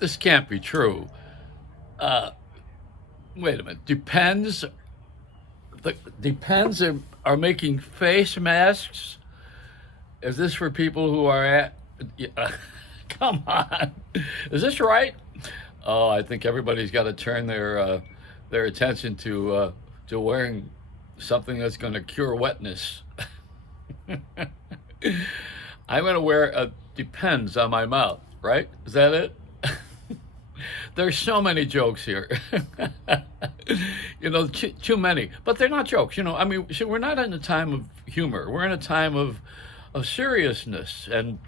This can't be true. Uh, Wait a minute. Depends are making face masks. Is this for people who are at? Yeah, come on. Is this right? Oh, I think everybody's got to turn their attention to wearing something that's going to cure wetness. I'm going to wear a Depends on my mouth, right? Is that it? There's so many jokes here. Too many, but they're not jokes. I mean, so we're not in a time of humor. We're in a time of seriousness and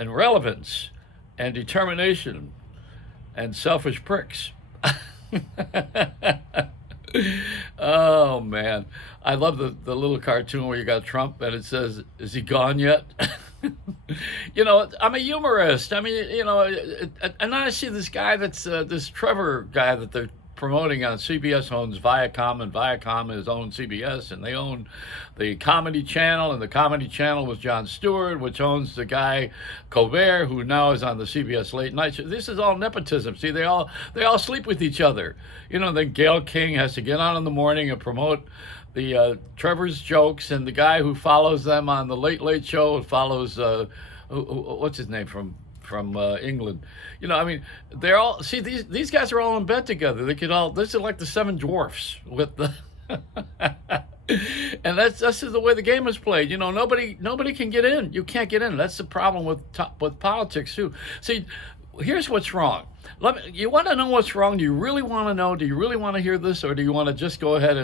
relevance and determination and selfish pricks. Oh man, I love the little cartoon where you got Trump and it says, "Is he gone yet?" I'm a humorist. I mean, and I see this guy that's this Trevor guy that they're promoting on CBS owns Viacom, and Viacom is owned CBS, and they own the Comedy Channel, and the Comedy Channel was Jon Stewart, which owns the guy Colbert, who now is on the CBS Late Night Show. This is all nepotism. See, they all sleep with each other. Then Gayle King has to get on in the morning and promote the Trevor's jokes, and the guy who follows them on the Late Late Show follows what's his name from England. I mean, they're all see these guys are all in bed together. They could all this is like the Seven Dwarfs with the. And that's just the way the game is played. Nobody can get in. You can't get in. That's the problem with politics too. See, here's what's wrong. You want to know what's wrong? Do you really want to know? Do you really want to hear this, or do you want to just go ahead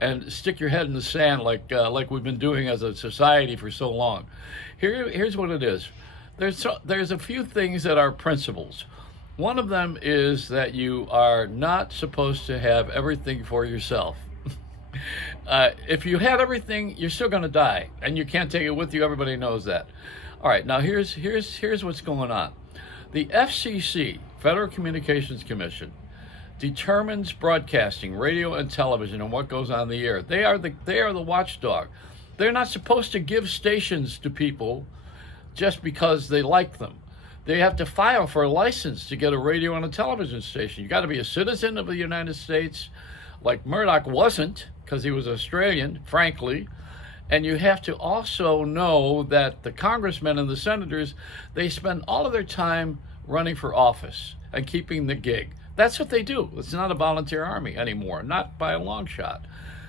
and stick your head in the sand like we've been doing as a society for so long? Here's what it is. There's a few things that are principles. One of them is that you are not supposed to have everything for yourself. If you had everything, you're still going to die, and you can't take it with you. Everybody knows that. All right, now here's what's going on. The FCC, Federal Communications Commission, determines broadcasting, radio and television, and what goes on the air. They are the watchdog. They're not supposed to give stations to people just because they like them. They have to file for a license to get a radio and a television station. You got to be a citizen of the United States, like Murdoch wasn't, because he was Australian, frankly. And you have to also know that the congressmen and the senators, they spend all of their time running for office and keeping the gig. That's what they do. It's not a volunteer army anymore, not by a long shot.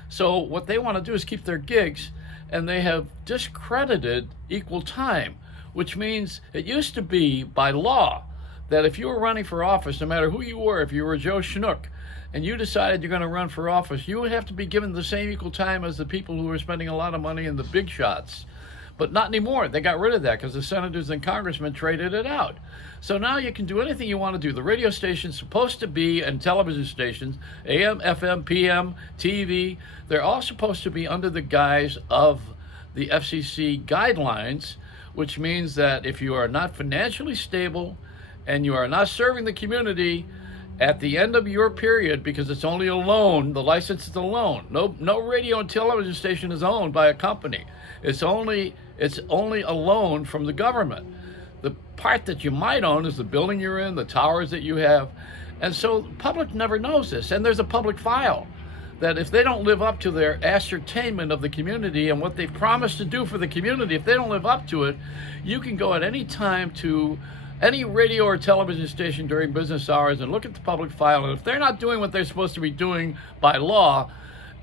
So what they want to do is keep their gigs, and they have discredited equal time, which means it used to be by law that if you were running for office, no matter who you were, if you were Joe Schnook, and you decided you're going to run for office, you would have to be given the same equal time as the people who were spending a lot of money in the big shots. But not anymore. They got rid of that because the senators and congressmen traded it out. So now you can do anything you want to do. The radio station's supposed to be, and television stations, AM, FM, PM, TV, they're all supposed to be under the guise of the FCC guidelines, which means that if you are not financially stable and you are not serving the community, at the end of your period, because it's only a loan, the license is a loan. No radio and television station is owned by a company. It's only a loan from the government. The part that you might own is the building you're in, the towers that you have. And so the public never knows this. And there's a public file that if they don't live up to their ascertainment of the community and what they've promised to do for the community, if they don't live up to it, you can go at any time to any radio or television station during business hours and look at the public file. And if they're not doing what they're supposed to be doing by law,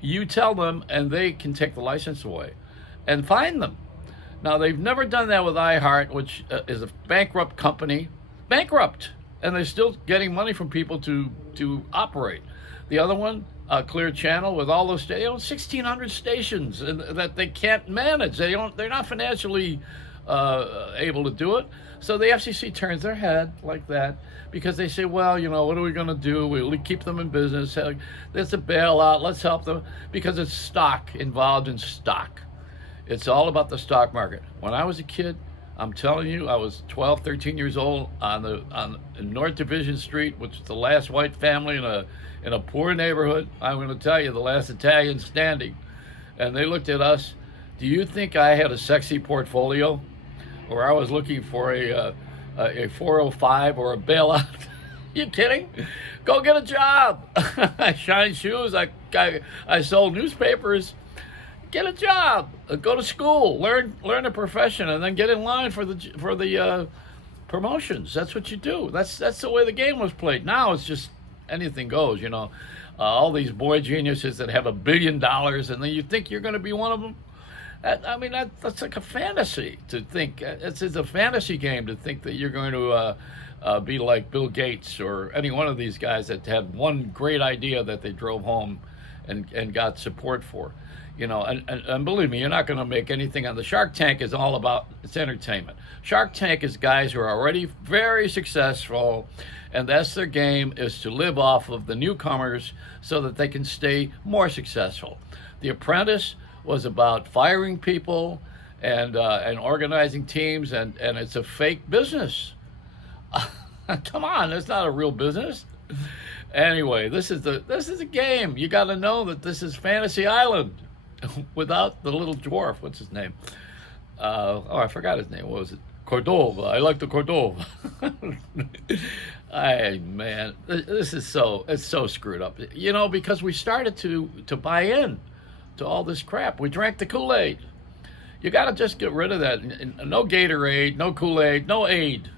you tell them and they can take the license away and fine them. Now, they've never done that with iHeart, which is a bankrupt company. Bankrupt. And they're still getting money from people to operate. The other one, Clear Channel, with all those they own 1,600 stations that they can't manage. They're not financially able to do it. So the FCC turns their head like that because they say, well, what are we going to do? We'll keep them in business. There's a bailout. Let's help them because it's stock involved in stock. It's all about the stock market. When I was a kid, I'm telling you, I was 12, 13 years old on North Division Street, which is the last white family in a poor neighborhood. I'm going to tell you, the last Italian standing. And they looked at us. Do you think I had a sexy portfolio? Or I was looking for a 405 or a bailout? You kidding? Go get a job. I shine shoes. I sold newspapers. Get a job. Go to school. Learn a profession, and then get in line for the promotions. That's what you do. That's the way the game was played. Now it's just anything goes. All these boy geniuses that have $1 billion, and then you think you're going to be one of them. That's like a fantasy to think. It's a fantasy game to think that you're going to be like Bill Gates or any one of these guys that had one great idea that they drove home and got support for. And believe me, you're not going to make anything on the Shark Tank. Is all about it's entertainment. Shark Tank is guys who are already very successful, and that's their game, is to live off of the newcomers so that they can stay more successful. The Apprentice was about firing people and organizing teams, and it's a fake business. Come on, it's not a real business. Anyway, this is a game. You got to know that this is Fantasy Island without the little dwarf. What's his name? I forgot his name. What was it? Cordova. I like the Cordova. Man, it's so screwed up. Because we started to buy in to all this crap. We drank the Kool-Aid. You got to just get rid of that. No Gatorade, no Kool-Aid, no aid.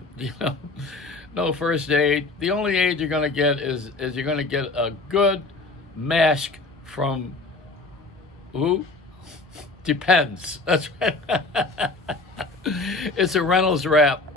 No first aid. The only aid you're going to get is you're going to get a good mask from who? Depends. That's right. It's a Reynolds wrap.